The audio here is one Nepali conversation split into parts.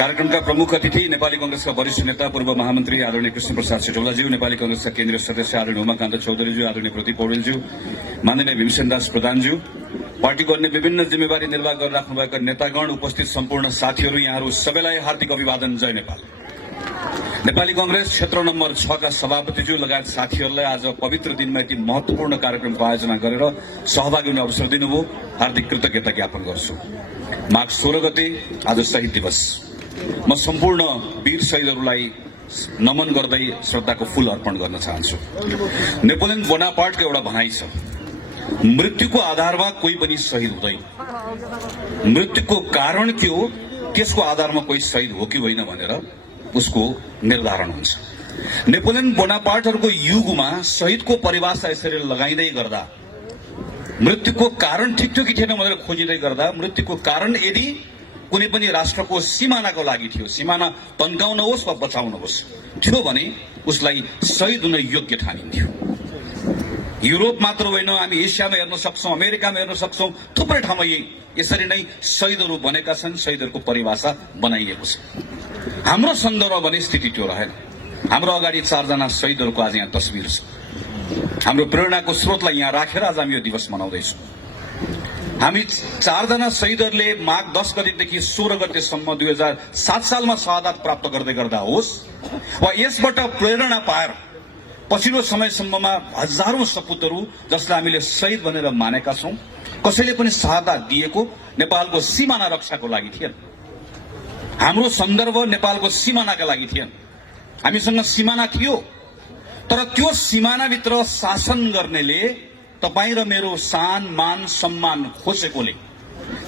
कार्यक्रमका प्रमुख अतिथि नेपाली कांग्रेसका वरिष्ठ नेता पूर्व महामन्त्री आदरणीय कृष्णप्रसाद सिटौलाज्यू, नेपाली कांग्रेसका केन्द्रीय सदस्य आदरणीय उमाकान्त चौधरीज्यू, आदरणीय प्रदीप पौडेलज्यू, माननीय भीमसेनदास प्रधानज्यू, पार्टीको अन्य विभिन्न जिम्मेवारी निर्वाह गरिराख्नुभएका नेतागण, उपस्थित सम्पूर्ण साथीहरू, यहाँहरू सबैलाई हार्दिक अभिवादन। जय नेपाल। नेपाली कांग्रेस क्षेत्र नम्बर 6 का सभापतिज्यू लगायत साथीहरूलाई आज पवित्र दिनमा यति महत्वपूर्ण कार्यक्रमको आयोजना गरेर सहभागी हुने अवसर दिनुभयो, हार्दिक कृतज्ञता ज्ञापन गर्छु। माघ 16 गते आज शहीद दिवस। म सम्पूर्ण वीर शहीदहरूलाई नमन गर्दै श्रद्धाको फूल अर्पण गर्न चाहन्छु। नेपोलियन बोनापार्टको एउटा भनाइ छ, मृत्युको आधारमा कोही पनि शहीद हुँदैन, मृत्युको कारण के हो त्यसको आधारमा कोही शहीद हो कि होइन भनेर उसको निर्धारण हुन्छ। नेपोलियन बोनापार्टहरूको युगमा शहीदको परिभाषा यसरी लगाइँदै गर्दा मृत्युको कारण ठिक थियो कि थिएन भनेर खोजिँदै गर्दा मृत्युको कारण यदि कुनै पनि राष्ट्रको सिमानाको लागि थियो, सिमाना तन्काउन होस् वा बचाउन होस् थियो भने उसलाई शहीद हुन योग्य ठानिन्थ्यो। युरोप मात्र होइन, हामी एसियामा हेर्न सक्छौं, अमेरिकामा हेर्न सक्छौं, थुप्रै ठाउँमा यसरी नै शहीदहरू बनेका छन्, शहीदहरूको परिभाषा बनाइएको छ। हाम्रो सन्दर्भमा भने स्थिति त्यो रहेन। हाम्रो अगाडि 4 जना शहीदहरूको आज यहाँ तस्बिर छ। हाम्रो प्रेरणाको स्रोतलाई यहाँ राखेर आज हामी यो दिवस मनाउँदैछौँ। हामी 4 जना शहीदहरूले माघ 10 गतेदेखि 16 गतेसम्म 2007 सालमा शहादत प्राप्त गर्दै गर्दा होस् वा यसबाट प्रेरणा पाएर पछिल्लो समयसम्ममा हजारौं सपुतहरू जसलाई हामीले शहीद भनेर मानेका छौं, कसैले पनि शहादत दिएको नेपालको सीमाना रक्षाको लागि थिएन। हाम्रो सन्दर्भ नेपालको सीमानाका लागि थिएन। हामीसँग सीमाना थियो, तर त्यो सीमानाभित्र शासन गर्नेले तपाईं र मेरो सान मान सम्मान खोसेकोले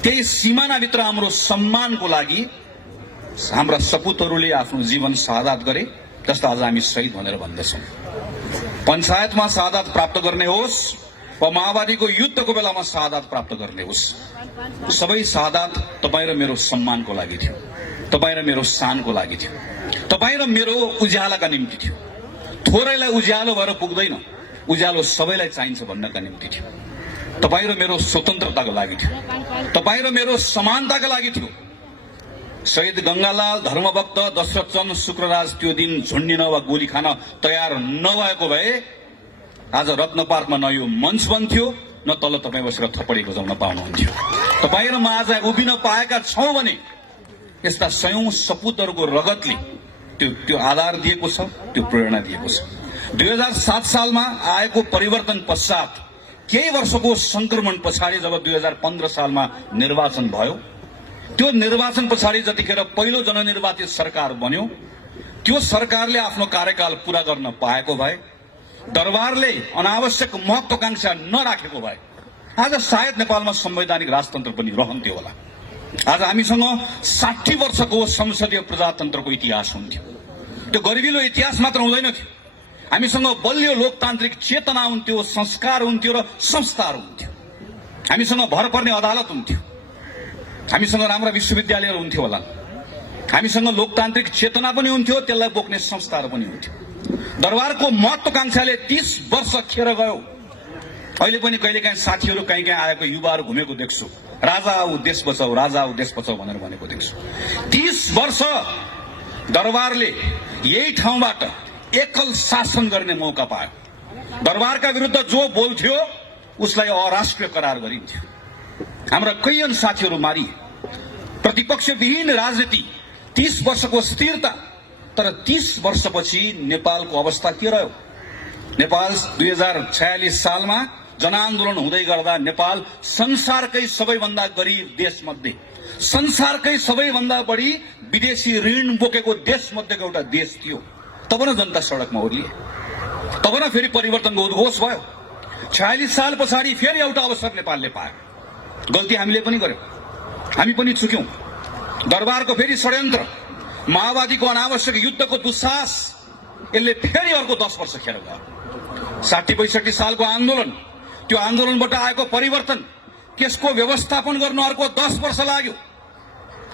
त्यही सीमानाभित्र हाम्रो सम्मानको लागि हाम्रा सपुतहरूले आफ्नो जीवन शहादत गरे, जस्तो आज हामी शहीद भनेर भन्दछौं। पञ्चायतमा शहादत प्राप्त गर्ने होस् वा माओवादीको युद्धको बेलामा शहादत प्राप्त गर्ने होस्, सबै शहादत तपाईं र मेरो सम्मानको लागि थियो, तपाईं र मेरो शानको लागि थियो, तपाईं र मेरो उज्यालोका निम्ति थियो। थोरैलाई उज्यालो भएर पुग्दैन, उज्यालो सबैलाई चाहिन्छ भन्नका निम्ति थियो। तपाईं र मेरो स्वतन्त्रताको लागि थियो, तपाईं र मेरो समानताका लागि थियो। शहीद गंगालाल, धर्मभक्त दशरथचन्द्र शुक्रराज त्यो दिन झुन्डिन वा गोली खान तयार नभएको भए आज रत्न पार्कमा न यो मञ्च बन्थ्यो, न तल तपाईँ बसेर थप्पडी बजाउन पाउनुहुन्थ्यो। तपाईँ र म आज उभिन पाएका छौं भने यस्ता सयौं सपुतहरूको रगतले त्यो आधार दिएको छ, त्यो प्रेरणा दिएको छ। 2007 सालमा आएको परिवर्तन पश्चात केही वर्षको संक्रमण पछाडि जब 2015 सालमा निर्वाचन भयो, त्यो निर्वाचन पछाडि जतिखेर पहिलो जननिर्वाचित सरकार बन्यो, त्यो सरकारले आफ्नो कार्यकाल पूरा गर्न पाएको भए, दरबारले अनावश्यक महत्वाकांक्षा नराखेको भए आज सायद नेपालमा संवैधानिक राजतन्त्र पनि रहन्थ्यो होला। आज हामीसँग 60 वर्षको संसदीय प्रजातन्त्रको इतिहास हुन्थ्यो। त्यो गरिबिलो इतिहास मात्र हुँदैन थियो, हामीसँग बलियो लोकतान्त्रिक चेतना हुन्थ्यो, संस्कार हुन्थ्यो र संस्कार हुन्थ्यो। हामीसँग भर पर्ने अदालत हुन्थ्यो, हामीसँग राम्रा विश्वविद्यालयहरू हुन्थ्यो होला, हामीसँग लोकतान्त्रिक चेतना पनि हुन्थ्यो, त्यसलाई बोक्ने संस्कार पनि हुन्थ्यो। दरबारको महत्वाकांक्षाले 30 वर्ष खेर गयो। अहिले पनि कहिलेकाहीँ साथीहरू कहीँ आएको युवाहरू घुमेको देख्छु, राजा आऊ देश बचाऊ, राजा आऊ देश बचाऊ भनेर भनेको देख्छु। 30 वर्ष दरबारले यही ठाउँबाट एकल शासन गर्ने मौका पायो। दरबारका विरुद्ध जो बोल्थ्यो उसलाई अराष्ट्रिय करार गरिन्थ्यो। हाम्रा कैयन साथीहरू मारिए। प्रतिपक्षविहीन राजनीति, 30 वर्षको स्थिरता, तर 30 वर्षपछि नेपालको अवस्था के रह्यो? नेपाल 2046 सालमा जनआन्दोलन हुँदै गर्दा नेपाल संसारकै सबैभन्दा गरिब देशमध्ये, संसारकै सबैभन्दा बढी विदेशी ऋण बोकेको देशमध्येको एउटा देश थियो। तब न जनता सडकमा ओर्लिए, तब न फेरि परिवर्तनको उद्घोष भयो। 46 साल पछाडि फेरि एउटा अवसर नेपालले पायो। गल्ती हामीले पनि गर्यौं, हामी पनि चुक्यौं। दरबारको फेरि षड्यन्त्र, माओवादीको अनावश्यक युद्धको दुस्साहस, यसले फेरि अर्को 10 वर्ष खेर गयो। 60-65 सालको आन्दोलन, त्यो आन्दोलनबाट आएको परिवर्तन, त्यसको व्यवस्थापन गर्न अर्को 10 वर्ष लाग्यो।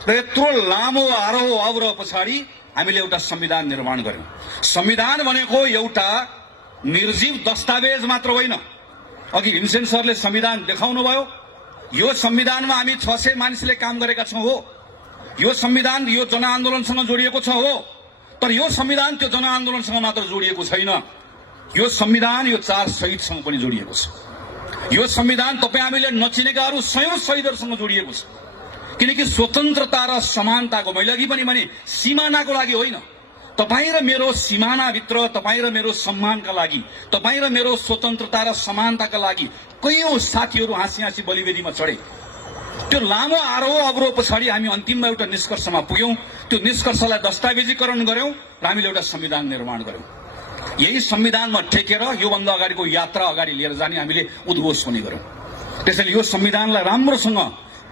र यत्रो लामो आरोह अवरोह पछाडि हामीले एउटा संविधान निर्माण गर्यौं। संविधान भनेको एउटा निर्जीव दस्तावेज मात्र होइन। अघि भीमसेन सरले संविधान देखाउनु भयो, यो संविधानमा हामी 600 मानिसले काम गरेका छौं हो। यो संविधान यो जनआन्दोलनसँग जोडिएको छ हो, तर यो संविधान त्यो जनआन्दोलनसँग मात्र जोडिएको छैन। यो संविधान यो 4 शहीदसँग पनि जोडिएको छ। यो संविधान तपाईँ हामीले नचिनेका अरू सयौं शहीदहरूसँग जोडिएको छ। किनकि स्वतन्त्रता र समानताको, मैले अघि पनि भने सिमानाको लागि होइन, तपाईँ र मेरो सिमानाभित्र, तपाईँ र मेरो सम्मानका लागि, तपाईँ र मेरो स्वतन्त्रता र समानताका लागि कयौं साथीहरू हाँसी हाँसी बलिवेदीमा चढे। त्यो लामो आरोह अवरोह पछाडि हामी अन्तिममा एउटा निष्कर्षमा पुग्यौं। त्यो निष्कर्षलाई दस्तावेजीकरण गर्यौं र हामीले एउटा संविधान निर्माण गर्यौं। यही संविधानमा टेकेर योभन्दा अगाडिको यात्रा अगाडि लिएर जाने हामीले उद्घोष पनि गर्यौं। त्यसैले यो संविधानलाई राम्रोसँग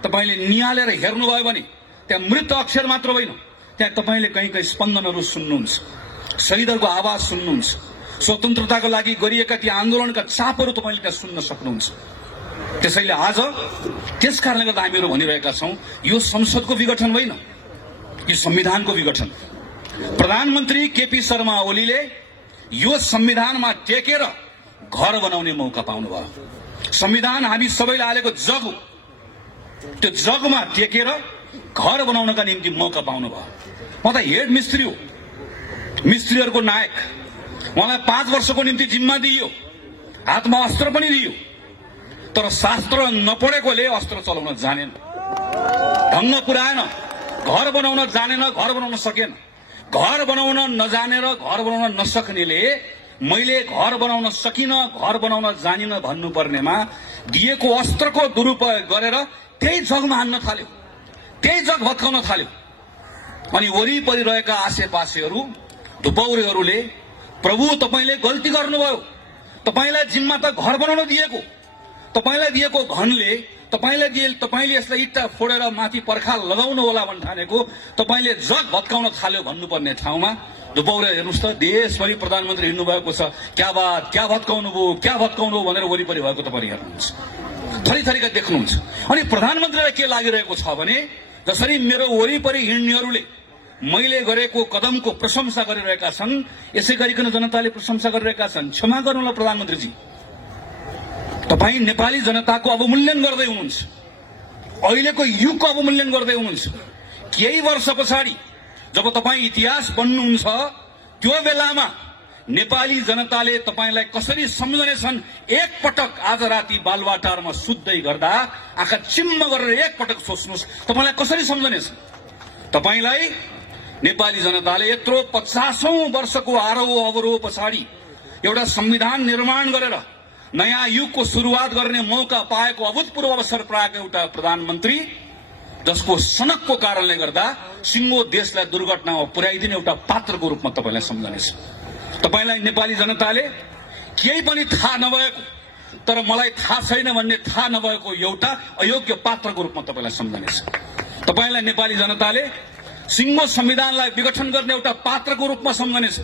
तपाईले निहालेर हेर्नुभयो भने त्यहाँ मृत अक्षर मात्र होइन, त्यहाँ तपाईले कहीँ कहीँ स्पन्दनहरू सुन्नुहुन्छ, शहीदहरूको आवाज सुन्नुहुन्छ, स्वतन्त्रताको लागि गरिएका ती आन्दोलनका चापहरू तपाईले त्यहाँ सुन्न सक्नुहुन्छ। त्यसैले आज त्यस कारणले गर्दा हामीहरू भनिरहेका छौं, यो संसदको विघटन होइन, यो संविधानको विघटन। प्रधानमन्त्री केपी शर्मा ओलीले यो संविधानमा टेकेर घर बनाउने मौका पाउनुभयो। संविधान हामी सबैले हालेको जग हो, त्यो जगमा टेकेर घर बनाउनका निम्ति मौका पाउनुभयो। म त हेड मिस्त्री हो, मिस्त्रीहरूको नायक। उहाँलाई 5 वर्षको निम्ति जिम्मा दिइयो, हातमा अस्त्र पनि दिइयो, तर शास्त्र नपढेकोले अस्त्र चलाउन जानेन, ढङ्ग पुर्याएन, घर बनाउन जानेन, घर बनाउन सकेन। घर बनाउन नजानेर घर बनाउन नसक्नेले मैले घर बनाउन सकिन, घर बनाउन जानिन भन्नुपर्नेमा दिएको अस्त्रको दुरुपयोग गरेर त्यही जगमा हान्न थाल्यो, त्यही जग भत्काउन थाल्यो। अनि वरिपरि रहेका आसेपासेहरू, धुपौरेहरूले प्रभु तपाईले गल्ती गर्नुभयो, तपाईलाई जिम्मा त घर बनाउन दिएको, तपाईलाई दिएको घनले तपाईले यसलाई इट्टा फोडेर माथि पर्खाल लगाउनु होला भन्न ठानेको, तपाईले जग भत्काउन थाल्यो भन्नुपर्ने ठाउँमा धुपौरे हेर्नुस् त देशभरि प्रधानमन्त्री हिँड्नु भएको छ, क्या बात, क्या भत्काउनु भयो भनेर वरिपरि भएको तपाईले हेर्नुहुन्छ, थरीथरीका देख्नुहुन्छ। अनि प्रधानमन्त्रीलाई के लागिरहेको छ भने जसरी मेरो वरिपरि हिँड्नेहरूले मैले गरेको कदमको प्रशंसा गरिरहेका छन्, यसै गरिकन जनताले प्रशंसा गरिरहेका छन्। क्षमा गर्नुहोला प्रधानमन्त्रीजी, तपाईँ नेपाली जनताको अवमूल्यन गर्दै हुनुहुन्छ, अहिलेको युगको अवमूल्यन गर्दै हुनुहुन्छ। केही वर्ष पछाडि जब तपाईँ इतिहास बन्नुहुन्छ, त्यो बेलामा नेपाली जनताले तपाईलाई कसरी सम्झनेछन्, एक पटक आज राति बालुवाटारमा सुत्दै गर्दा आँखा चिम्म गरेर एक पटक सोच्नुहोस्, तपाईलाई कसरी सम्झनेछ। तपाईलाई नेपाली जनताले यत्रो 50औं वर्षको आरोह अवरोह पछाडि एउटा संविधान निर्माण गरेर नयाँ युगको सुरुवात गर्ने मौका पाएको, अभूतपूर्व अवसर पाएको एउटा प्रधानमन्त्री जसको सनकको कारणले गर्दा सिङ्गो देशलाई दुर्घटनामा पुर्याइदिने एउटा पात्रको रूपमा तपाईलाई सम्झनेछ। तपाईलाई नेपाली जनताले केही पनि थाहा नभएको, तर मलाई थाहा छैन भन्ने थाहा नभएको एउटा अयोग्य पात्रको रूपमा तपाईलाई सम्झनेछ। तपाईलाई नेपाली जनताले सिङ्गो संविधानलाई विघटन गर्ने एउटा पात्रको रूपमा सम्झनेछ।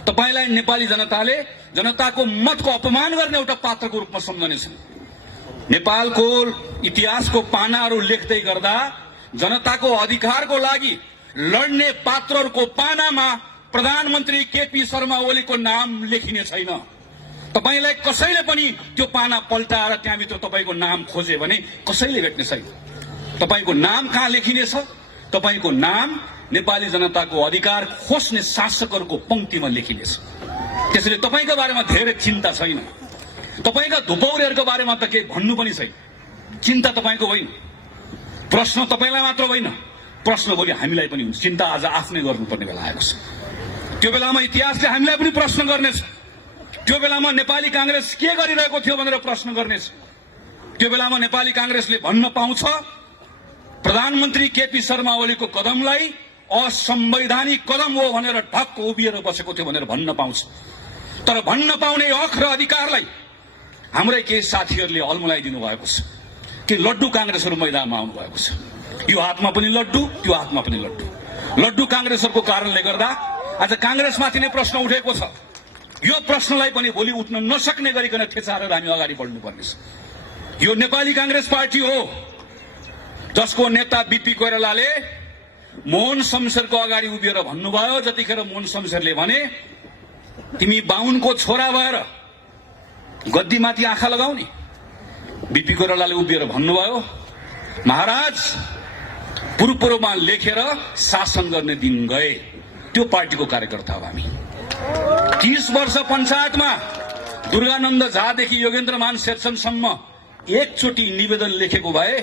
तपाईलाई नेपाली जनताले जनताको मतको अपमान गर्ने एउटा पात्रको रूपमा सम्झनेछ। नेपालको इतिहासको पानाहरू लेख्दै गर्दा जनताको अधिकारको लागि लड्ने पात्रहरूको पानामा प्रधानमन्त्री केपी शर्मा ओलीको नाम लेखिने छैन। तपाईलाई कसैले पनि त्यो पाना पल्टाएर त्यहाँभित्र तपाईको नाम खोजे भने कसैले भेट्ने छैन। तपाईको नाम कहाँ लेखिनेछ? तपाईको नाम नेपाली जनताको अधिकार खोज्ने शासकहरूको पंक्तिमा लेखिनेछ। त्यसैले तपाईका बारेमा धेरै चिन्ता छैन, तपाईका धुपौरेहरूको बारेमा त केही भन्नु पनि छैन। चिन्ता तपाईको होइन, प्रश्न तपाईलाई मात्र होइन, प्रश्न भोलि हामीलाई पनि हुन्छ। चिन्ता आज आफ्नै गर्नुपर्ने बेला आएको छ। त्यो बेलामा इतिहासले हामीलाई पनि प्रश्न गर्नेछ। त्यो बेलामा नेपाली कांग्रेस के गरिरहेको थियो भनेर प्रश्न गर्नेछ। त्यो बेलामा नेपाली कांग्रेसले भन्न पाउँछ प्रधानमन्त्री केपी शर्मा ओलीको कदमलाई असंवैधानिक कदम हो भनेर ढक्क उभिएर बसेको थियो भनेर भन्न पाउँछ। तर भन्न पाउने हक र अधिकारलाई हाम्रै केही साथीहरूले अल्मलाइदिनु भएको छ कि लड्डु कांग्रेसहरू मैदानमा आउनु भएको छ। यो हातमा पनि लड्डु, त्यो हातमा पनि लड्डु। लड्डु कांग्रेसहरूको कारणले गर्दा आज कांग्रेसमाथि नै प्रश्न उठेको छ। यो प्रश्नलाई पनि भोलि उठ्न नसक्ने गरिकन ठेचारेर हामी अगाडि बढ्नुपर्नेछ। यो नेपाली कांग्रेस पार्टी हो जसको नेता बीपी कोइरालाले मोहन शमशेरको अगाडि उभिएर भन्नुभयो, जतिखेर मोहन शमशेरले भने तिमी बाहुनको छोरा भएर गद्दीमाथि आँखा लगाउने, बीपी कोइरालाले उभिएर भन्नुभयो महाराज भूतपूर्वमा लेखेर शासन गर्ने दिन गए। त्यो पार्टीको कार्यकर्ता हो हामी। 30 वर्ष पञ्चायतमा दुर्गानन्द झादेखि योगेन्द्रमान शेरचनसम्म एकचोटि निवेदन लेखेको भए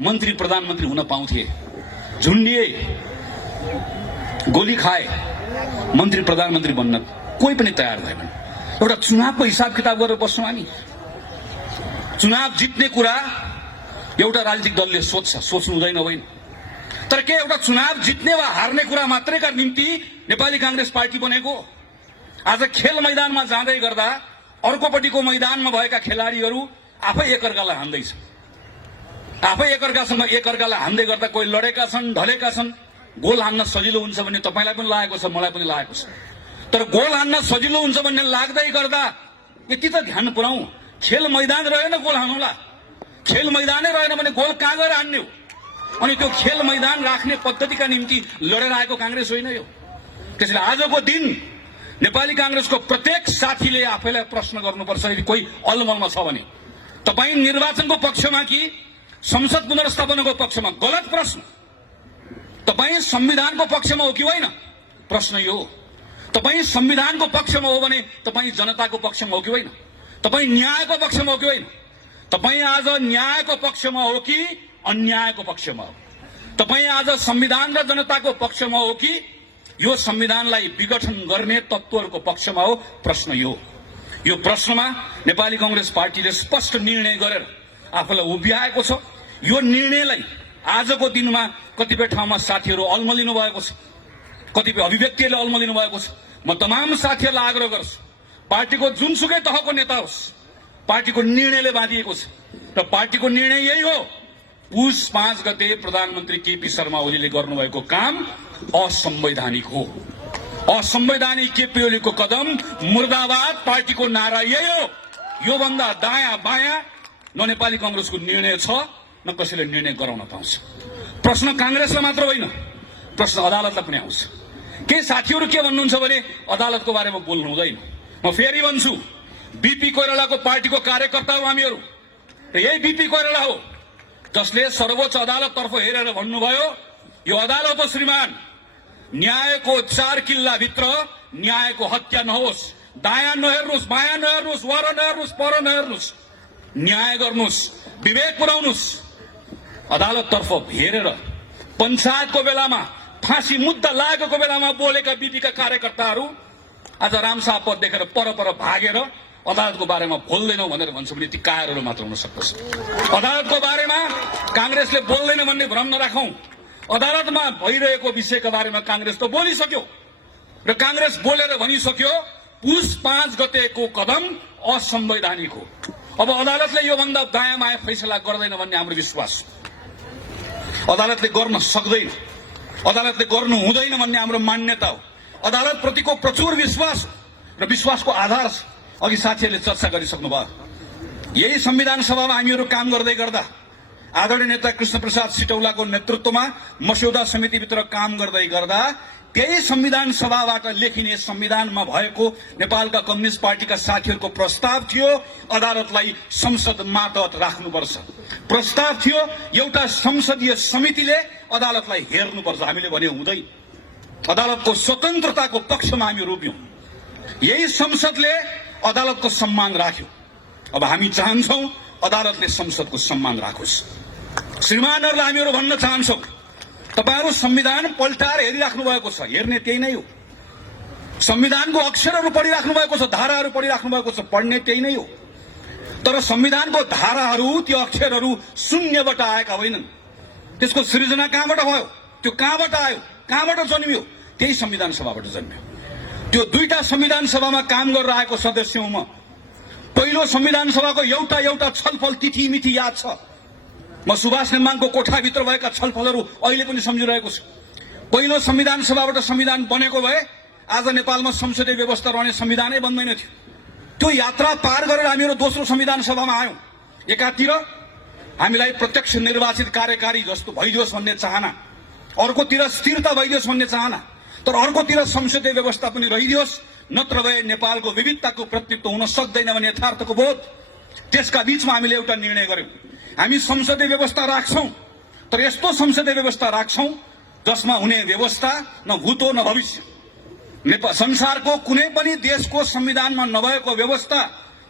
मन्त्री प्रधानमन्त्री हुन पाउँथे। झुन्डिए, गोली खाए, मन्त्री प्रधानमन्त्री बन्न कोही पनि तयार भएन। एउटा चुनावको हिसाब किताब गरेर बस्छौँ हामी। चुनाव जित्ने कुरा एउटा राजनीतिक दलले सोच्नु हुँदैन होइन। तर के एउटा चुनाव जित्ने वा हार्ने कुरा मात्रैका निम्ति नेपाली कांग्रेस पार्टी बनेको? आज खेल मैदानमा जाँदै गर्दा अर्कोपट्टिको मैदानमा भएका खेलाडीहरू आफै एकअर्कालाई हान्दैछ। आफै एकअर्कालाई हान्दै गर्दा कोही लडेका छन्, ढलेका छन्। गोल हान्न सजिलो हुन्छ भन्ने तपाईलाई पनि लागेको छ, मलाई पनि लागेको छ। तर गोल हान्न सजिलो हुन्छ भन्ने लाग्दै गर्दा यति त ध्यान पुर्याउँ, खेल मैदान रहेन गोल हान्नुला। खेल मैदानै रहेन भने गोल कहाँ गएर हान्ने हो? अनि त्यो खेल मैदान राख्ने पद्धतिका निम्ति लडेर आएको कांग्रेस होइन यो। त्यसैले आजको दिन नेपाली कांग्रेसको प्रत्येक साथीले आफैलाई प्रश्न गर्नुपर्छ, यदि कोही अलमलमा छ भने तपाई निर्वाचनको पक्षमा कि संसद पुनर्स्थापनाको पक्षमा? गलत प्रश्न। तपाई संविधानको पक्षमा हो कि होइन? प्रश्न यो। तपाई संविधानको पक्षमा हो भने तपाई जनताको पक्षमा हो कि होइन? तपाई न्यायको पक्षमा हो कि होइन? तपाई आज न्यायको पक्षमा हो कि अन्यायको पक्षमा हो? तपाई आज संविधान र जनताको पक्षमा हो कि यो संविधानलाई विघटन गर्ने तत्त्वहरूको पक्षमा हो? प्रश्न यो प्रश्नमा नेपाली कांग्रेस पार्टीले स्पष्ट निर्णय गरेर आफूलाई उभ्याएको छ। यो निर्णयलाई आजको दिनमा कतिपय ठाउँमा साथीहरू अल्मलिनु भएको छ, कतिपय अभिव्यक्तिहरूले अल्मलिनु भएको छ। म तमाम साथीहरूलाई आग्रह गर्छु, पार्टीको जुनसुकै तहको नेता होस्, पार्टीको निर्णयले बाँधिएको छ र पार्टीको निर्णय यही हो। पुष 5 गते प्रधानमन्त्री केपी शर्मा ओलीले गर्नुभएको काम असंवैधानिक हो। असंवैधानिक केपी ओलीको कदम मुर्दाबाद पार्टीको नारा यही हो। यो भन्दा दायाँ बायाँ न नेपाली कांग्रेसको निर्णय छ, न कसैले निर्णय गराउन पाउँछ। प्रश्न कांग्रेसलाई मात्र होइन, प्रश्न अदालतलाई पनि आउँछ। के साथीहरू के भन्नुहुन्छ भने अदालतको बारेमा बोल्नु हुँदैन। म फेरि भन्छु, बीपी कोइरालाको पार्टीको कार्यकर्ता हो हामीहरू र यही बीपी कोइराला हो जसले सर्वोच्च अदालततर्फ हेरेर भन्नुभयो, यो अदालत हो श्रीमान, न्यायको 4 किल्लाभित्र न्यायको हत्या नहोस्। दायाँ नहेर्नुहोस्, बायाँ नहेर्नुहोस्, वर नहेर्नुहोस्, पर नहेर्नुहोस्, न्याय गर्नुहोस्, विवेक पुर्याउनुहोस्। अदालततर्फ हेरेर पञ्चायतको बेलामा फाँसी मुद्दा लागेको बेलामा बोलेका बीपीका कार्यकर्ताहरू आज रामशाह पद देखेर पर भागेर अदालतको बारेमा बोल्दैनौ भनेर भन्छ भने ती कायरहरू मात्र हुन सक्दछ। अदालतको बारेमा कांग्रेसले बोल्दैन भन्ने भ्रम नराखौं। अदालतमा भइरहेको विषयको बारेमा कांग्रेस त बोलिसक्यो र कांग्रेस बोलेर भनिसक्यो पुष 5 गतेको कदम असंवैधानिक हो। अब अदालतले यो भन्दा दायाँ बायाँ फैसला गर्दैन भन्ने हाम्रो विश्वास। अदालतले गर्न सक्दैन, अदालतले गर्नु हुँदैन भन्ने हाम्रो मान्यता हो। अदालत प्रतिको प्रचुर विश्वास र विश्वासको आधार छ। अघि साथीहरूले चर्चा गरिसक्नु भयो। यही संविधान सभामा हामीहरू काम गर्दै गर्दा आदरणीय नेता कृष्णप्रसाद सिटौलाको नेतृत्वमा मस्यौदा समितिभित्र काम गर्दै गर्दा त्यही संविधान सभाबाट लेखिने संविधानमा भएको नेपालका कम्युनिस्ट पार्टीका साथीहरूको प्रस्ताव थियो अदालतलाई संसद मातहत राख्नुपर्छ। प्रस्ताव थियो एउटा संसदीय समितिले अदालतलाई हेर्नुपर्छ। हामीले भने हुँदैन। अदालतको स्वतन्त्रताको पक्षमा हामी रोप्यौं। यही संसदले अदालतको सम्मान राख्यो। अब हामी चाहन्छौं अदालतले संसदको सम्मान राखोस्। श्रीमानहरूलाई हामीहरू भन्न चाहन्छौं, तपाईहरू संविधान पल्टाएर हेरिराख्नु भएको छ, हेर्ने त्यही नै हो। संविधानको अक्षरहरू पढिराख्नु भएको छ, धाराहरू पढिराख्नु भएको छ, पढ्ने त्यही नै हो। तर संविधानको धाराहरू, त्यो अक्षरहरू शून्यबाट आएका होइनन्। त्यसको सृजना कहाँबाट भयो? त्यो कहाँबाट आयो? कहाँबाट जन्मियो? त्यही संविधान सभाबाट जन्मियो। त्यो दुईटा संविधान सभामा काम गरेर आएको सदस्य हुँ म। पहिलो संविधान सभाको एउटा छलफल तिथि मिथि याद छ। म सुभाष नेमाङको कोठाभित्र भएका छलफलहरू अहिले पनि सम्झिरहेको छु। पहिलो संविधान सभाबाट संविधान बनेको भए आज नेपालमा संसदीय व्यवस्था रहने संविधानै बन्दैन थियो। त्यो यात्रा पार गरेर हामीहरू दोस्रो संविधान सभामा आयौं। एकातिर हामीलाई प्रत्यक्ष निर्वाचित कार्यकारी जस्तो भइदियोस् भन्ने चाहना, अर्कोतिर स्थिरता भइदियोस् भन्ने चाहना, तर अर्कोतिर संसदीय व्यवस्था पनि रहिदियोस्, नत्र भए नेपालको विविधताको प्रतिनिधित्व हुन सक्दैन भन्ने यथार्थको बोध। त्यसका बीचमा हामीले एउटा निर्णय गर्यौं। हामी संसदीय व्यवस्था राख्छौं, तर यस्तो संसदीय व्यवस्था राख्छौं जसमा हुने व्यवस्था न भूत हो न भविष्य। संसारको कुनै पनि देशको संविधानमा नभएको व्यवस्था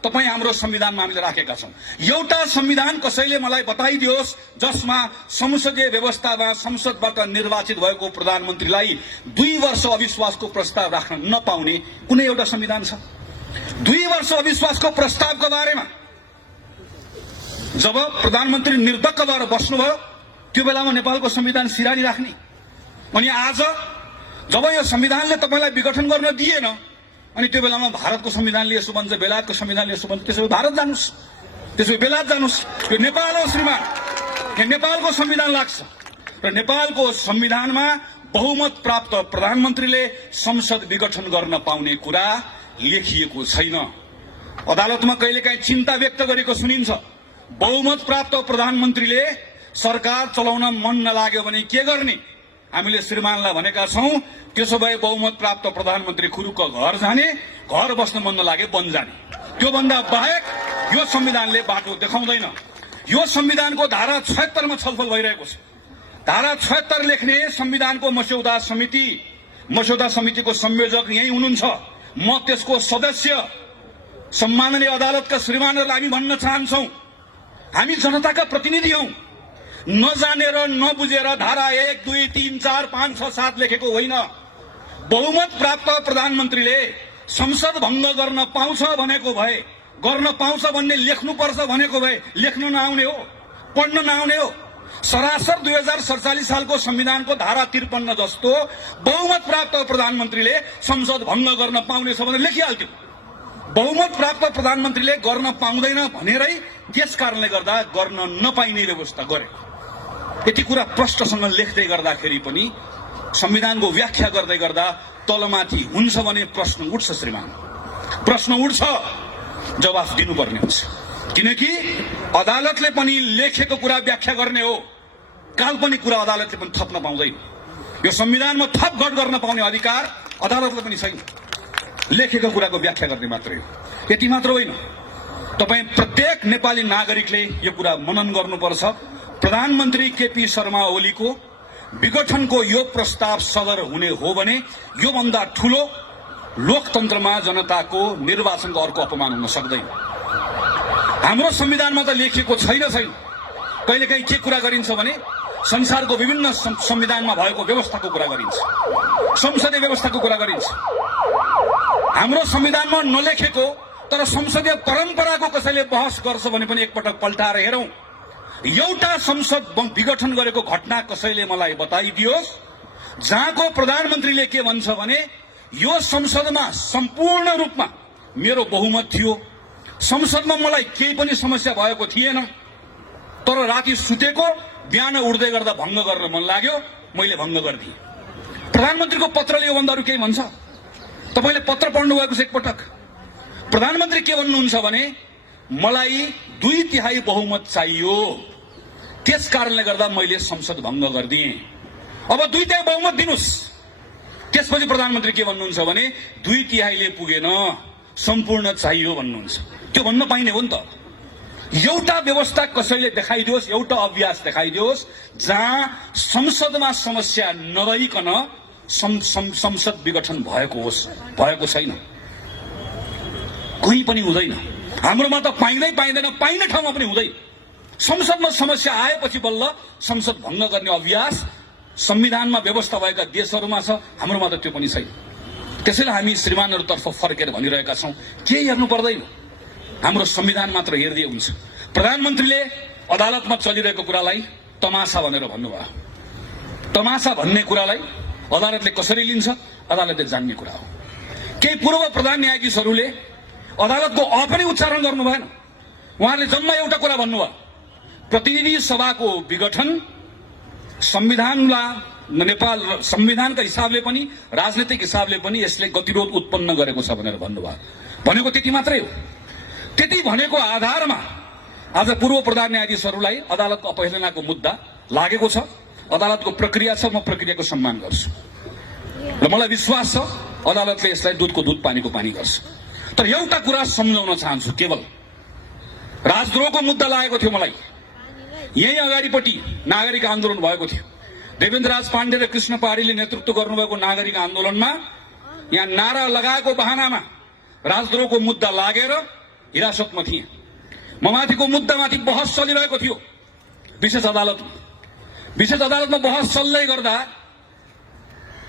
तपाई हाम्रो संविधानमा हामीले राखेका छौं। एउटा संविधान कसैले मलाई बताइदियोस् जसमा संसदीय व्यवस्थामा संसदबाट निर्वाचित भएको प्रधानमन्त्रीलाई 2 वर्ष अविश्वासको प्रस्ताव राख्न नपाउने कुनै एउटा संविधान छ? 2 वर्ष अविश्वासको प्रस्तावको बारेमा जब प्रधानमन्त्री निर्धक्क भएर बस्नुभयो त्यो बेलामा नेपालको संविधान सिरानी राख्ने, अनि आज जब यो संविधानले तपाईलाई विघटन गर्न दिएन अनि त्यो बेलामा भारतको संविधानले यसो भन्छ, बेलायतको संविधानले यसो भन्छ, त्यसो भारत जानुस्, त्यसो बेलायत जानुस्। यो नेपाल हो श्रीमान, यो नेपालको संविधान लाग्छ र नेपालको संविधानमा बहुमत प्राप्त प्रधानमन्त्रीले संसद विघटन गर्न पाउने कुरा लेखिएको छैन। अदालतमा कहिलेकाहीँ चिन्ता व्यक्त गरेको सुनिन्छ, बहुमत प्राप्त प्रधानमन्त्रीले सरकार चलाउन मन नलाग्यो भने के गर्ने? हामीले श्रीमानलाई भनेका छौं त्यसो भए बहुमत प्राप्त प्रधानमन्त्री खुरुक्क घर जाने, घर बस्न मन नलागे वन जाने। त्यो भन्दा बाहेक यो संविधानले बाटो देखाउँदैन। यो संविधानको धारा 76 मा छलफल भइरहेको छ। धारा 76 लेख्ने संविधानको मस्यौदा समितिको संयोजक यही हुनुहुन्छ, म त्यसको सदस्य। सम्माननीय अदालतका श्रीमानहरूलाई हामी भन्न चाहन्छौं, हामी जनताका प्रतिनिधि हौं। नजानेर नबुझेर धारा 1, 2, 3, 4, 5, 6, 7 लेखेको होइन। बहुमत प्राप्त प्रधानमन्त्रीले संसद भङ्ग गर्न पाउँछ भनेको भए, गर्न पाउँछ भन्ने लेख्नुपर्छ भनेको भए लेख्न नआउने हो, पढ्न नआउने हो। सरासर 2047 सालको संविधानको धारा 53 जस्तो बहुमत प्राप्त प्रधानमन्त्रीले संसद भङ्ग गर्न पाउने छ भनेर लेखिहाल्थ्यो। बहुमत प्राप्त प्रधानमन्त्रीले गर्न पाउँदैन भनेरै त्यस कारणले गर्दा गर्न नपाइने व्यवस्था गरे। यति कुरा प्रष्टसँग लेख्दै गर्दाखेरि पनि संविधानको व्याख्या गर्दै गर्दा तलमाथि हुन्छ भने प्रश्न उठ्छ श्रीमान, प्रश्न उठ्छ, जवाफ दिनुपर्ने हुन्छ। किनकि अदालतले पनि लेखेको कुरा व्याख्या गर्ने हो, काल्पनिक कुरा अदालतले पनि थप्न पाउँदैन। यो संविधानमा थपघट गर्न पाउने अधिकार अदालतले पनि छैन, लेखेको कुराको व्याख्या गर्ने मात्रै हो। यति मात्र होइन, तपाई प्रत्येक नेपाली नागरिकले यो कुरा मनन गर्नुपर्छ। प्रधानमन्त्री केपी शर्मा ओलीको विघटनको यो प्रस्ताव सदर हुने हो भने यो भन्दा ठूलो लोकतन्त्रमा जनताको निर्वाचनको अर्को अपमान हुन सक्दैन। हाम्रो संविधानमा त लेखिएको छैन। कहिलेकाहीँ के कुरा गरिन्छ भने संसारको विभिन्न संविधानमा भएको व्यवस्थाको कुरा गरिन्छ, संसदीय व्यवस्थाको कुरा गरिन्छ। हाम्रो संविधानमा नलेखेको तर संसदीय परम्पराको कसैले बहस गर्छ भने पनि एकपटक पल्टाएर हेरौं। एउटा संसद विघटन गरेको घटना कसैले मलाई बताइदियोस् जहाँको प्रधानमन्त्रीले के भन्छ भने यो संसदमा सम्पूर्ण रूपमा मेरो बहुमत थियो, संसदमा मलाई केही पनि समस्या भएको थिएन, तर राति सुतेको बिहान उठ्दै गर्दा भङ्ग गर्न मन लाग्यो, मैले भङ्ग गरिदिएँ। प्रधानमन्त्रीको पत्रले योभन्दा अरू केही भन्छ? तपाईले पत्र पढ्नु भएको छ एकपटक? प्रधानमन्त्री के भन्नुहुन्छ भने मलाई 2/3 बहुमत चाहियो, त्यस कारणले गर्दा मैले संसद भङ्ग गरिदिएँ। अब 2/3 बहुमत दिनुस्। त्यसपछि प्रधानमन्त्री के भन्नुहुन्छ भने 2/3 पुगेन, सम्पूर्ण चाहियो भन्नुहुन्छ। त्यो भन्न पाइने हो नि त। एउटा व्यवस्था कसैले देखाइदियोस्, एउटा अभ्यास देखाइदियोस् जहाँ संसदमा समस्या नरहिकन संसद विघटन भएको होस्। भएको छैन, कहीँ पनि हुँदैन। हाम्रोमा त पाइँदैन, पाइने ठाउँमा पनि हुँदैन। संसदमा समस्या आएपछि बल्ल संसद भङ्ग गर्ने अभ्यास संविधानमा व्यवस्था भएका देशहरूमा छ, हाम्रोमा त त्यो पनि छैन। त्यसैले हामी श्रीमानहरूतर्फ फर्केर भनिरहेका छौं, केही हेर्नु पर्दैन, हाम्रो संविधान मात्र हेर्दै हुन्छ। प्रधानमन्त्रीले अदालतमा चलिरहेको कुरालाई तमासा भनेर भन्नुभयो। तमासा भन्ने कुरालाई अदालतले कसरी लिन्छ अदालतले जान्ने कुरा हो। केही पूर्व प्रधान न्यायाधीशहरूले अदालतको अ पनि उच्चारण गर्नु भएन। उहाँले जम्मा एउटा कुरा भन्नुभयो, प्रतिनिधि सभाको विघटन संविधानलाई नेपाल संविधानका हिसाबले पनि राजनीतिक हिसाबले पनि यसले गतिरोध उत्पन्न गरेको छ भनेर भन्नुभयो। भनेको त्यति मात्रै हो। त्यति भनेको आधारमा आज पूर्व प्रधान न्यायाधीशहरूलाई अदालतको अपहेलनाको मुद्दा लागेको छ। अदालतको प्रक्रिया छ, म प्रक्रियाको सम्मान गर्छु र मलाई विश्वास छ अदालतले यसलाई दूधको दूध पानीको पानी गर्छ। तर एउटा कुरा सम्झाउन चाहन्छु, केवल राजद्रोहको मुद्दा लागेको थियो मलाई। यही अगाडिपट्टि नागरिक आन्दोलन भएको थियो। देवेन्द्रराज पाण्डे र कृष्ण पहाडीले नेतृत्व गर्नुभएको नागरिक आन्दोलनमा यहाँ नारा लगाएको बहानामा राजद्रोहको मुद्दा लागेर हिरासतमा थिए। म माथिको मुद्दामाथि बहस चलिरहेको थियो विशेष अदालतमा। विशेष अदालतमा बहस चल्दै गर्दा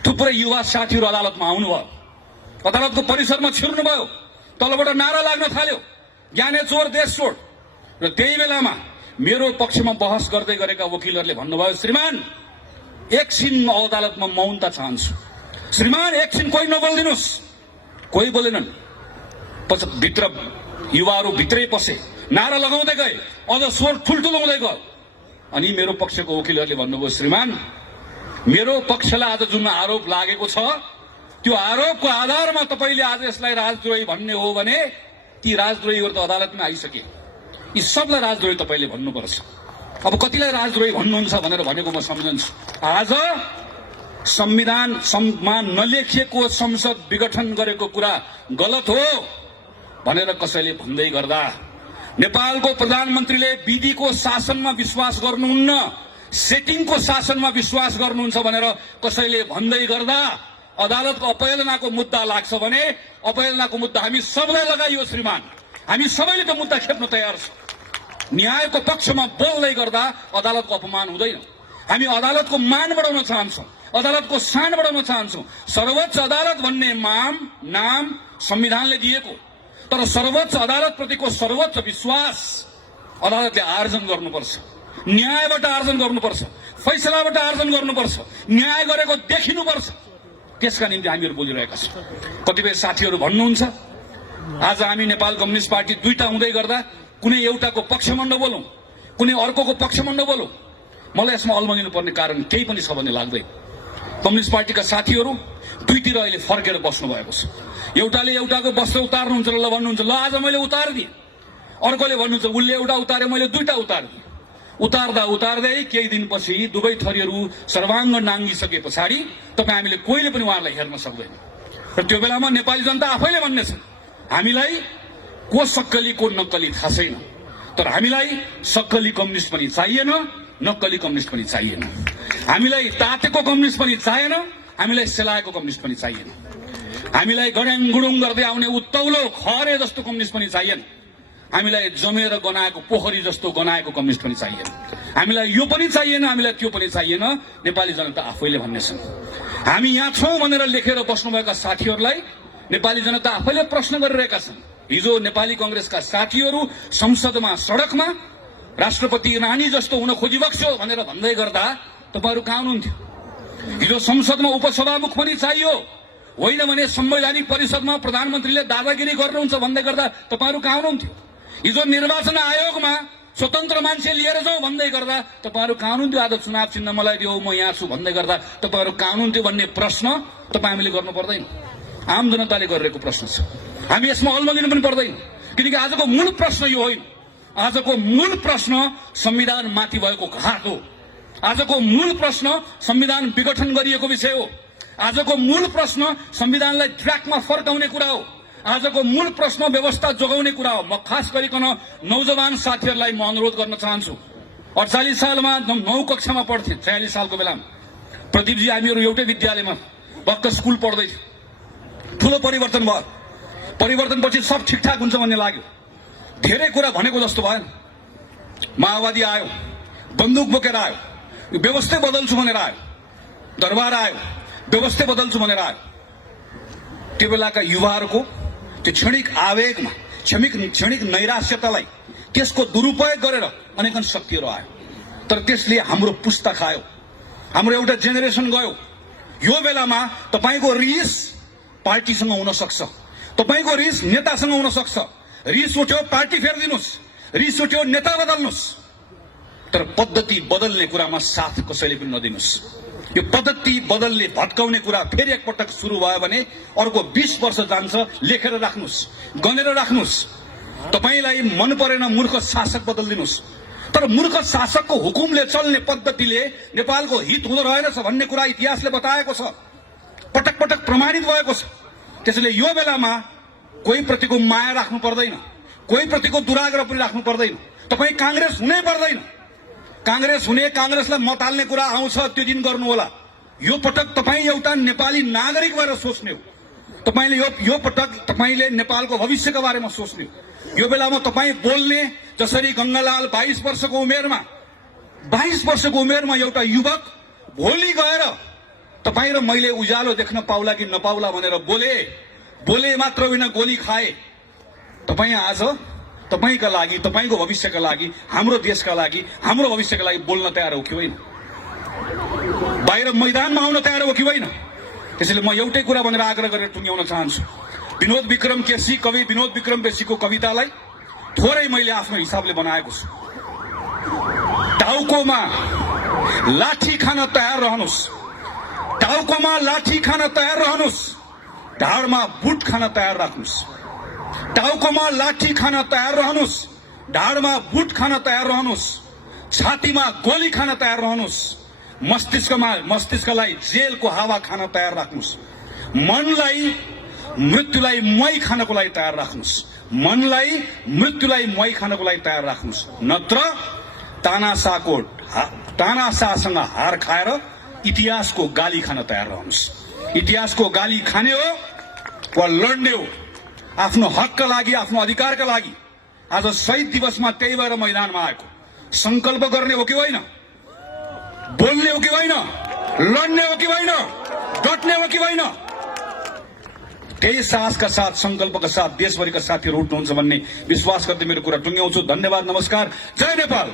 थुप्रै युवा साथीहरू अदालतमा आउनुभयो। अदालतको परिसरमा छिर्नुभयो। तलबाट नारा लाग्न थाल्यो, ज्ञाने चोर देश छोड। र त्यही बेलामा मेरो पक्षमा बहस गर्दै गरेका वकिलहरूले भन्नुभयो, श्रीमान एकछिन अदालतमा मौनता चाहन्छु। श्रीमान एकछिन कोही नबोलिदिनुहोस्। कोही बोलेनन्। भित्र युवाहरू भित्रै पसे, नारा लगाउँदै गए, अझ स्वर ठुल्ठुलो हुँदै गयो। अनि मेरो पक्षको वकिलहरूले भन्नुभयो, श्रीमान मेरो पक्षलाई आज जुन आरोप लागेको छ त्यो आरोपको आधारमा तपाईले आज यसलाई राजद्रोही भन्ने हो भने ती राजद्रोहीहरू त अदालतमा आइसके। यी सबलाई राजद्रोही तपाईले भन्नुपर्छ। अब कतिलाई राजद्रोही भन्नुहुन्छ भनेर भनेको म सम्झन्छु। आज संविधानमा नलेखिएको संसद विघटन गरेको कुरा गलत हो भनेर कसैले भन्दै गर्दा, नेपालको प्रधानमन्त्रीले विधिको शासनमा विश्वास गर्नुहुन्न, सेटिङको शासनमा विश्वास गर्नुहुन्छ भनेर कसैले भन्दै गर्दा अदालतको अपहेलनाको मुद्दा लाग्छ भने अपहेलनाको मुद्दा हामी सबैलाई लगाइयो श्रीमान। हामी सबैले त मुद्दा खेप्न तयार छौँ। न्यायको पक्षमा बोल्दै गर्दा अदालतको अपमान हुँदैन। हामी अदालतको मान बढाउन चाहन्छौँ, अदालतको शान बढाउन चाहन्छौँ। सर्वोच्च अदालत भन्ने नाम संविधानले दिएको, तर सर्वोच्च अदालतप्रतिको सर्वोच्च विश्वास अदालतले आर्जन गर्नुपर्छ। न्यायबाट आर्जन गर्नुपर्छ, फैसलाबाट आर्जन गर्नुपर्छ, न्याय गरेको देखिनुपर्छ। त्यसका निम्ति हामीहरू बोलिरहेका छौँ। कतिपय साथीहरू भन्नुहुन्छ आज हामी नेपाल कम्युनिस्ट पार्टी दुईटा हुँदै गर्दा कुनै एउटाको पक्षमा नबोलौँ, कुनै अर्कोको पक्षमा नबोलौँ। मलाई यसमा अल्मलिनु पर्ने कारण केही पनि छ भन्ने लाग्दैन। कम्युनिस्ट पार्टीका साथीहरू दुईतिर अहिले फर्केर बस्नु भएको छ। एउटाले एउटाको वस्त्र उतार्नुहुन्छ ल भन्नुहुन्छ, ल आज मैले उतारिदिएँ। अर्कोले भन्नुहुन्छ उसले एउटा उतारे मैले दुईटा उतारिदिएँ। उतार्दा उतार्दै केही दिनपछि दुवै थरीहरू सर्वाङ्ग नाङ्गिसके पछाडि तपाईँ हामीले कोहीले पनि उहाँहरूलाई हेर्न सक्दैन। र त्यो बेलामा नेपाली जनता आफैले भन्नेछ, हामीलाई को सक्कली को नक्कली थाहा छैन, तर हामीलाई सक्कली कम्युनिस्ट पनि चाहिएन, नक्कली कम्युनिस्ट पनि चाहिएन। हामीलाई तातेको कम्युनिस्ट पनि चाहिएन, हामीलाई सेलाएको कम्युनिस्ट पनि चाहिएन। हामीलाई गड्याङ गुडुङ गर्दै आउने उत्तौलो खरे जस्तो कम्युनिस्ट पनि चाहिएन। हामीलाई जमेर गनाएको पोखरी जस्तो गनाएको कम्युनिस्ट पनि चाहिएन। हामीलाई यो पनि चाहिएन, हामीलाई त्यो पनि चाहिएन। नेपाली जनता आफैले भन्नेछन्। हामी यहाँ छौँ भनेर लेखेर बस्नुभएका साथीहरूलाई नेपाली जनता आफैले प्रश्न गरिरहेका छन्। हिजो नेपाली कंग्रेसका साथीहरू संसदमा सडकमा राष्ट्रपति रानी जस्तो हुन खोजिबक्स्यो भनेर भन्दै गर्दा तपाईहरू कहाँ हुनुहुन्थ्यो? हिजो संसदमा उपसभामुख पनि चाहियो, होइन भने संवैधानिक परिषदमा प्रधानमन्त्रीले दादागिरी गर्नुहुन्छ भन्दै गर्दा तपाईहरू कहाँ हुनुहुन्थ्यो? हिजो निर्वाचन आयोगमा स्वतन्त्र मान्छे लिएर जाउँ भन्दै गर्दा तपाईहरू कहाँ हुनुहुन्थ्यो? आज चुनाव चिन्ह मलाई दियो, म यहाँ छु भन्दै गर्दा तपाईहरू कहाँ हुनुहुन्थ्यो भन्ने प्रश्न तपाईँ हामीले गर्नु पर्दैन। आम जनताले गरिरहेको प्रश्न छ। हामी यसमा अल्मलिनु पनि पर्दैन, किनकि आजको मूल प्रश्न यो होइन। आजको मूल प्रश्न संविधान माथि भएको घात हो। आजको मूल प्रश्न संविधान विघटन गरिएको विषय हो। आजको मूल प्रश्न संविधानलाई ट्र्याकमा फर्काउने कुरा हो। आजको मूल प्रश्न व्यवस्था जोगाउने कुरा हो। म खास गरिकन नौजवान साथीहरूलाई म अनुरोध गर्न चाहन्छु। 48 सालमा 9 कक्षामा पढ्थे, 46 सालको बेलामा प्रदीपजी हामीहरू एउटै विद्यालयमा भक्क स्कुल पढ्दै थियौँ। ठुलो परिवर्तन भयो। परिवर्तनपछि सब ठिकठाक हुन्छ भन्ने लाग्यो। धेरै कुरा भनेको जस्तो भएन। माओवादी आयो, बन्दुक बोकेर आयो, व्यवस्था बदल्छु भनेर आयो, दरबार आयो, व्यवस्था बदल्छु भनेर आयो। त्यो बेलाका युवाहरूको त्यो क्षणिक आवेगमा, क्षणिक नैराश्यतालाई त्यसको दुरुपयोग गरेर अनेकन शक्तिहरू आयो। तर त्यसले हाम्रो पुस्ता खायो, हाम्रो एउटा जेनेरेसन गयो। यो बेलामा तपाईको रिस पार्टीसँग हुन सक्छ, तपाईको रिस नेतासँग हुन सक्छ। रिस उठ्यो पार्टी फेर्दिनुस्, रिस उठ्यो नेता बदल्नुस्, तर पद्धति बदल्ने कुरामा साथ कसैले पनि नदिनुस्। यो पद्धति बदल्ने भत्काउने कुरा फेरि एकपटक सुरु भयो भने अर्को 20 वर्ष जान्छ। लेखेर राख्नुस्, गनेर राख्नुस्। तपाईलाई मन परेन मूर्ख शासक बदल्दिनुस्, तर मूर्ख शासकको हुकुमले चल्ने पद्धतिले नेपालको हित हुँदो रहेनछ भन्ने कुरा इतिहासले बताएको छ, पटक पटक प्रमाणित भएको छ। त्यसैले यो बेलामा कोही प्रतिको माया राख्नु पर्दैन, कोही प्रतिको दुराग्रह पनि राख्नु पर्दैन। तपाई कांग्रेस हुनै पर्दैन। कांग्रेस हुने, कांग्रेसलाई मत हाल्ने कुरा आउँछ त्यो दिन गर्नु होला। यो पटक तपाईँ एउटा नेपाली नागरिक भएर सोच्ने हो। तपाईले यो पटक तपाईले नेपालको भविष्यको बारेमा सोच्ने हो। यो बेलामा तपाईँ बोल्ने जसरी गंगालाल 22 वर्षको उमेरमा एउटा युवक भोलि गएर तपाईँ र मैले उज्यालो देख्न पाउला कि नपाउला भनेर बोले मात्र होइन, गोली खाए। तपाईँ आज तपाईका लागि, तपाईको भविष्यका लागि, हाम्रो देशका लागि, हाम्रो भविष्यका लागि बोल्न तयार हो कि होइन? बाहिर मैदानमा आउन तयार हो कि होइन? त्यसैले म एउटै कुरा भनेर आग्रह गरेर टुङ्ग्याउन चाहन्छु। विनोद विक्रम केसी, कवि विनोद विक्रम केसीको कवितालाई थोरै मैले आफ्नो हिसाबले बनाएको छु। टाउकोमा लाठी खान तयार रहनुस्, टाउकोमा लाठी खान तयार रहनुस्, ढाडमा बुट खान तयार राख्नुस्। टाउकोमा लाठी खान तयार रहनुस्, ढाडमा बुट खान तयार रहनुस्, छातीमा गोली खान तयार रहनुस्, मस्तिष्कलाई जेलको हावा खान तयार राख्नुस्, मनलाई मृत्युलाई मही खानको लागि तयार राख्नुस्, मनलाई मृत्युलाई मही खानको लागि तयार राख्नुस्। नत्र तानाशाहसँग हार खाएर इतिहासको गाली खान तयार रहनुस्। इतिहासको गाली खाने हो वा लड्ने हो आफ्नो हकका लागि, आफ्नो अधिकारका लागि। आज शहीद दिवसमा त्यही भएर मैदानमा आएको। संकल्प गर्ने हो कि होइन? बोल्ने हो कि होइन? लड्ने हो कि होइन? डट्ने हो कि होइन? त्यही साहसका साथ, संकल्पका साथ देशभरिका साथीहरू उठ्नुहुन्छ भन्ने विश्वास गर्दै मेरो कुरा टुङ्ग्याउँछु। धन्यवाद, नमस्कार, जय नेपाल।